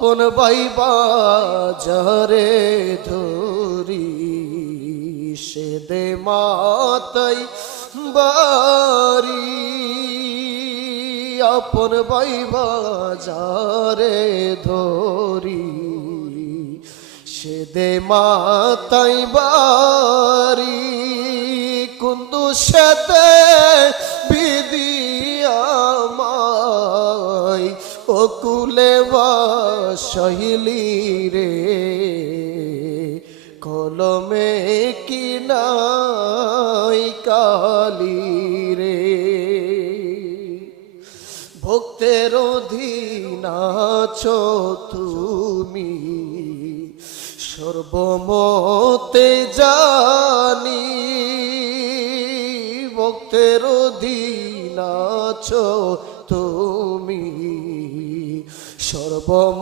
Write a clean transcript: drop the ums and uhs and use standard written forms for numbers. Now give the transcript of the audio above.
আপন বাইবা যারে ধরি সে দে মাতাই বাড়ি আপন বাইবা যারে ধরি সে দে মাতাই বাড়ি কুন্দু সাথে বিদিয়ামাই অকুলে বাসাইলি রে কলমে কি নাই কালি রে ভক্তের অধীন আছো তুমি সর্বমতে জানি ভক্তের অধীন আছো তুমি সর্বম